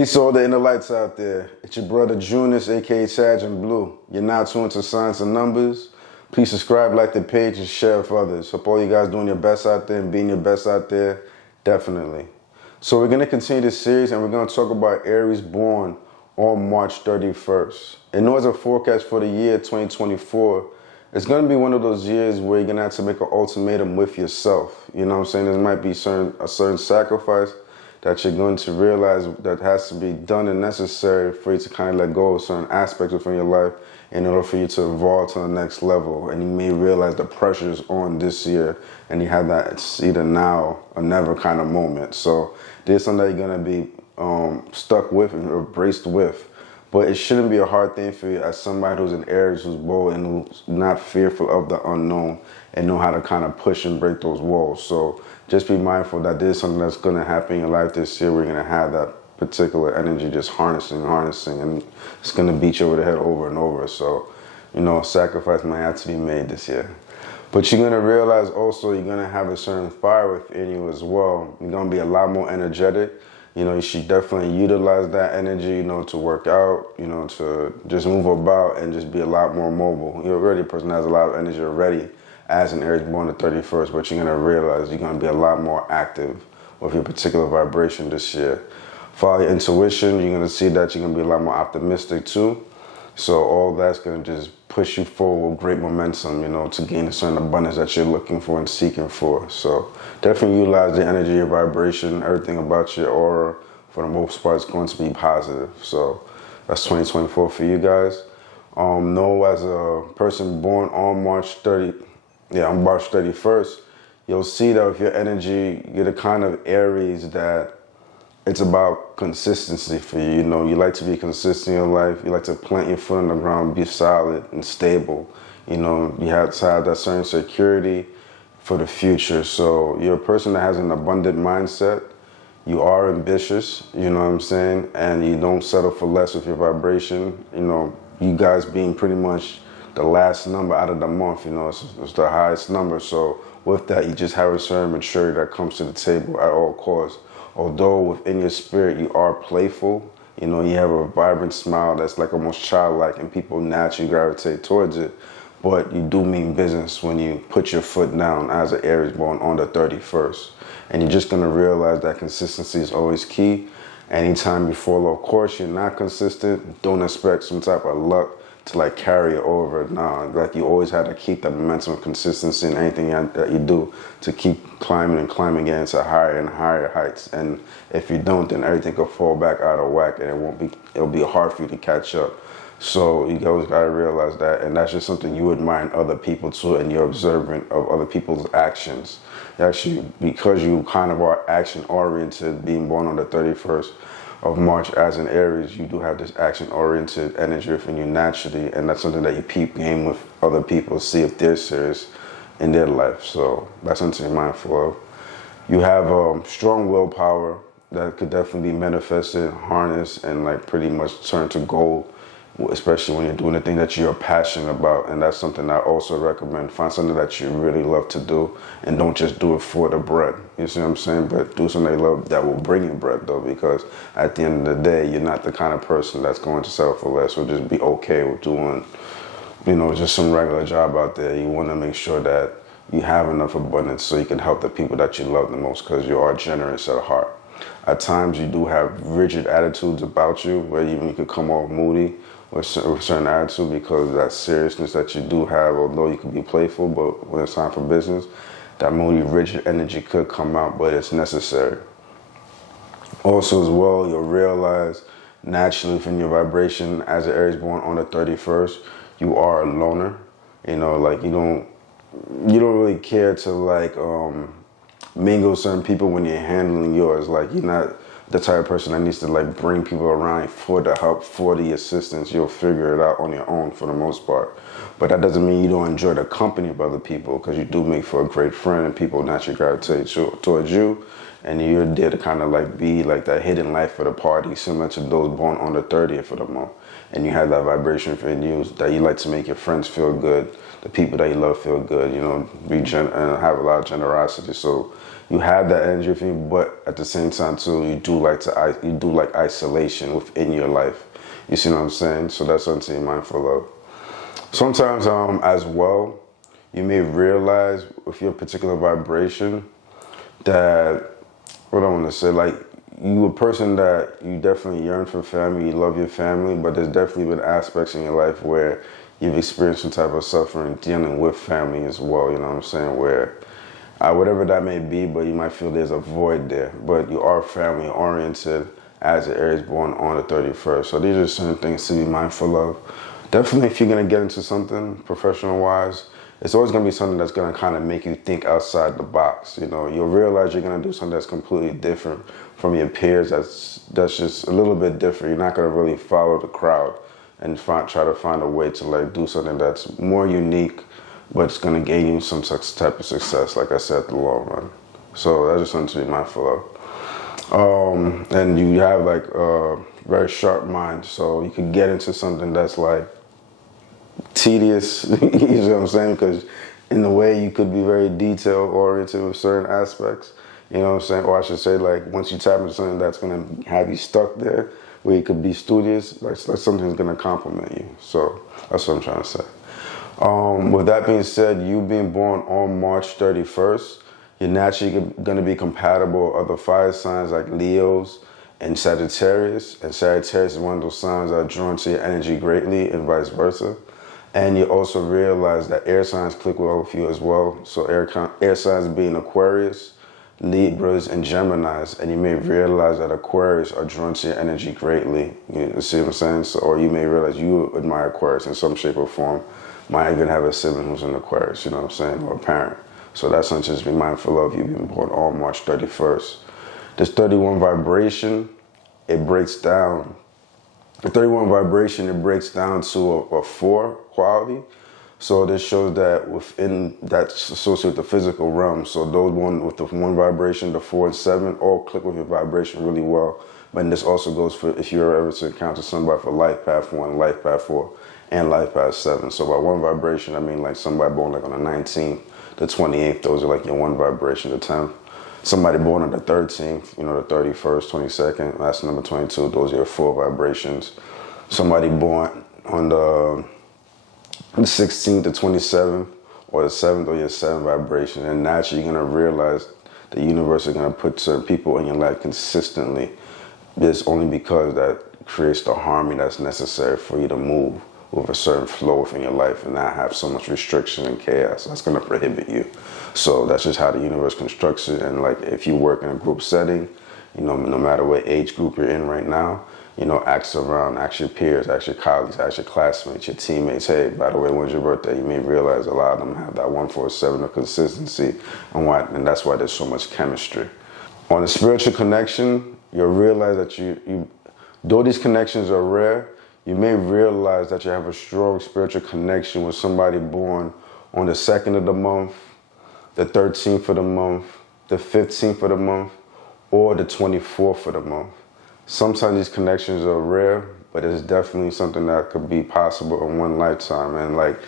Peace to all the inner lights out there. It's your brother Junus, aka Sag and Blue. You're now tuned to Science and Numbers. Please subscribe, like the page, and share with others. Hope all you guys doing your best out there and being your best out there. Definitely. So we're going to continue this series and we're going to talk about Aries born on March 31st. In order to forecast for the year 2024, it's going to be one of those years where you're going to have to make an ultimatum with yourself. You know what I'm saying? There might be a certain sacrifice that you're going to realize that has to be done and necessary for you to kind of let go of certain aspects within your life in order for you to evolve to the next level. And you may realize the pressure's on this year and you have that it's either now or never kind of moment. So there's something that you're going to be stuck with or braced with. But it shouldn't be a hard thing for you as somebody who's an Aries, who's bold and who's not fearful of the unknown and know how to kind of push and break those walls. So just be mindful that there's something that's going to happen in your life this year where you're going to have that particular energy just harnessing, and it's going to beat you over the head over and over. So, you know, sacrifice might have to be made this year. But you're going to realize also you're going to have a certain fire within you as well. You're going to be a lot more energetic. You know, you should definitely utilize that energy, you know, to work out, you know, to just move about and just be a lot more mobile. You're already a person that has a lot of energy already as an Aries born the 31st, but you're going to realize you're going to be a lot more active with your particular vibration this year. Follow your intuition. You're going to see that you're going to be a lot more optimistic too. So all that's going to just push you forward with great momentum, you know, to gain a certain abundance that you're looking for and seeking for. So definitely utilize the energy, your vibration, everything about your aura. For the most part, it's going to be positive. So that's 2024 for you guys. Know as a person born on March 31st, you'll see that with your energy, you're the kind of Aries that it's about consistency for you. You know, you like to be consistent in your life. You like to plant your foot on the ground, be solid and stable. You know, you have to have that certain security for the future. So you're a person that has an abundant mindset. You are ambitious, you know what I'm saying? And you don't settle for less with your vibration. You know, you guys being pretty much the last number out of the month, you know, it's the highest number. So with that, you just have a certain maturity that comes to the table at all costs. Although within your spirit you are playful, you know, you have a vibrant smile that's like almost childlike and people naturally gravitate towards it. But you do mean business when you put your foot down as an Aries born on the 31st. And you're just going to realize that consistency is always key. Anytime you fall off course, you're not consistent, don't expect some type of luck to like carry it over. Nah, like you always have to keep that momentum of consistency in anything that you do to keep climbing and climbing again to higher and higher heights. And if you don't, then everything could fall back out of whack and it'll be hard for you to catch up. So you always got to realize that, and that's just something you admire in other people too, and you're observant of other people's actions. Actually, because you kind of are action oriented, being born on the 31st of March as an Aries, you do have this action-oriented energy within you naturally, and that's something that you peep game with other people, see if they're serious in their life. So that's something to be mindful of. You have strong willpower that could definitely be manifested, harnessed, and like pretty much turn to gold, especially when you're doing the thing that you're passionate about. And that's something I also recommend. Find something that you really love to do and don't just do it for the bread. You see what I'm saying? But do something you love that will bring you bread though, because at the end of the day, you're not the kind of person that's going to settle for less or just be okay with doing, you know, just some regular job out there. You want to make sure that you have enough abundance so you can help the people that you love the most, because you are generous at heart. At times you do have rigid attitudes about you where even you could come off moody with a certain attitude because of that seriousness that you do have, although you can be playful, but when it's time for business, that moody, rigid energy could come out, but it's necessary. Also as well, you'll realize naturally within your vibration as an Aries born on the 31st, you are a loner. You know, like you don't really care to like mingle with certain people when you're handling yours. Like you're not the type of person that needs to like bring people around for the help, for the assistance. You'll figure it out on your own for the most part. But that doesn't mean you don't enjoy the company of other people, because you do make for a great friend and people naturally gravitate towards you. And you're there to kind of like be like that hidden light for the party, similar to those born on the 30th of the month. And you have that vibration within you that you like to make your friends feel good, the people that you love feel good, you know, have a lot of generosity. So you have that energy with you, but at the same time too, you do like isolation within your life. You see what I'm saying? So that's something to be mindful of. Sometimes, as well, you may realize with your particular vibration that, what I want to say, like, you a person that you definitely yearn for family, you love your family, but there's definitely been aspects in your life where you've experienced some type of suffering dealing with family as well, you know what I'm saying, where whatever that may be, but you might feel there's a void there, but you are family oriented as an Aries born on the 31st. So these are certain things to be mindful of. Definitely, if you're going to get into something professional wise, it's always going to be something that's going to kind of make you think outside the box. You know, you'll realize you're going to do something that's completely different from your peers. That's just a little bit different. You're not going to really follow the crowd and try to find a way to like do something that's more unique, but it's going to gain you some type of success, like I said, in the long run. So that's just something to be mindful of. And you have like a very sharp mind, so you could get into something that's like tedious, you know what I'm saying? Because in a way you could be very detail oriented with certain aspects, you know what I'm saying? Or I should say, like, once you tap into something that's going to have you stuck there, where you could be studious, like something's going to compliment you. So that's what I'm trying to say. With that being said, you being born on March 31st, you're naturally going to be compatible with other fire signs like Leos and Sagittarius. And Sagittarius is one of those signs that are drawn to your energy greatly, and vice versa. And you also realize that air signs click well with you as well. So air signs being Aquarius, Libras, and Geminis. And you may realize that Aquarius are drawn to your energy greatly. You see what I'm saying? So, or you may realize you admire Aquarius in some shape or form. Might even have a sibling who's an Aquarius, you know what I'm saying, or a parent. So that's something to be mindful of. You've been born on March 31st. This 31 vibration, it breaks down. The 31 vibration, it breaks down to a 4 quality. So this shows that within that's associated with the physical realm. So those one with the 1 vibration, the 4 and 7, all click with your vibration really well. But this also goes for if you're ever to encounter somebody for life path 1, life path 4, and life path 7. So by 1 vibration, I mean like somebody born like on the 19th, the 28th, those are like your 1 vibration, the 10th. Somebody born on the 13th, you know, the 31st, 22nd, that's number 22, those are your 4 vibrations. Somebody born on the 16th, the 27th, or the 7th, or your 7 vibration. And naturally, you're going to realize the universe is going to put certain people in your life consistently. It's only because that creates the harmony that's necessary for you to move with a certain flow within your life and not have so much restriction and chaos. That's going to prohibit you. So that's just how the universe constructs it. And like if you work in a group setting, you know, no matter what age group you're in right now, you know, ask around, ask your peers, ask your colleagues, ask your classmates, your teammates, hey, by the way, when's your birthday? You may realize a lot of them have that 147 of consistency, and that's why there's so much chemistry. On a spiritual connection, you'll realize that though these connections are rare, you may realize that you have a strong spiritual connection with somebody born on the 2nd of the month, the 13th of the month, the 15th of the month, or the 24th of the month. Sometimes these connections are rare, but it's definitely something that could be possible in one lifetime. And like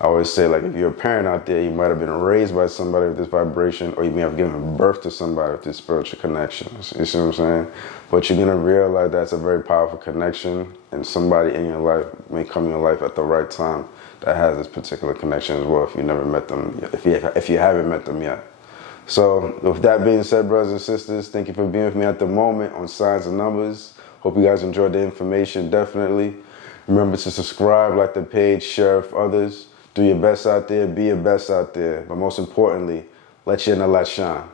I always say, like if you're a parent out there, you might have been raised by somebody with this vibration, or you may have given birth to somebody with this spiritual connection. You see what I'm saying? But you're gonna realize that's a very powerful connection, and somebody in your life may come in your life at the right time that has this particular connection as well. If you never met them, if you haven't met them yet. So with that being said, brothers and sisters, thank you for being with me at the moment on Signs and Numbers. Hope you guys enjoyed the information, definitely. Remember to subscribe, like the page, share with others. Do your best out there, be your best out there. But most importantly, let your inner light shine.